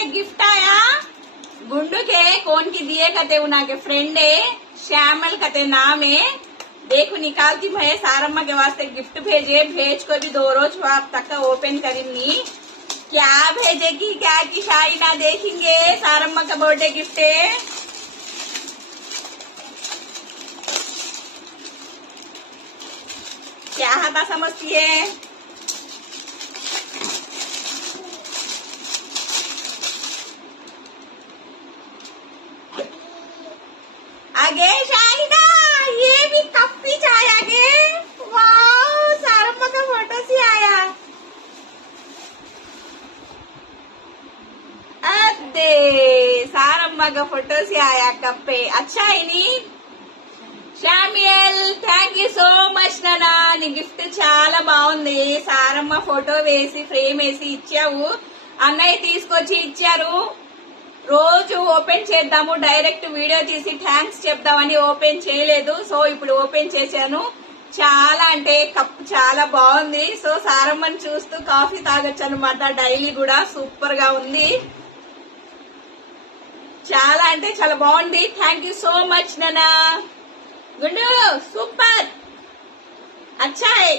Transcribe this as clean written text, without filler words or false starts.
Birthday gift आया गुंडू के कौन की दिए कहते उना के फ्रेंड है श्यामल कहते नाम है। देखो निकालती मैं सारम्मा के वास्ते गिफ्ट भेजे भेज को भी 2 रोज तक ओपन करेंगी। क्या भेजेगी क्या की शाही ना देखेंगे। सारम्मा का बर्थडे गिफ्ट है। क्या था समझती है। आगे शाहिना ये भी कप्पी चाय आगे। वाह सारम्मा का फोटो से आया। अरे सारम्मा का फोटो से आया कप्पे अच्छा है नी। Samuel thank you so much నానా నీ గిఫ్ట్ చాలా బాగుంది। సారమ్మ ఫోటో వేసి ఫ్రేమ్ వేసి ఇచ్చావు అన్నయ్య తీసుకొచ్చి ఇచ్చారు। రోజు ఓపెన్ చేద్దాము డైరెక్ట్ వీడియో తీసి థ్యాంక్స్ చెప్దామని ఓపెన్ చేయలేదు। సో ఇప్పుడు ఓపెన్ చేశాను। చాలా అంటే కప్ చాలా బాగుంది। సో సారమ్మని చూస్తూ కాఫీ తాగొచ్చు అనమాట డైలీ కూడా సూపర్ గా ఉంది। చాలా అంటే చాలా బాగుంది। థ్యాంక్ యూ సో మచ్ నానా। गुंडू सुपर अच्छा है।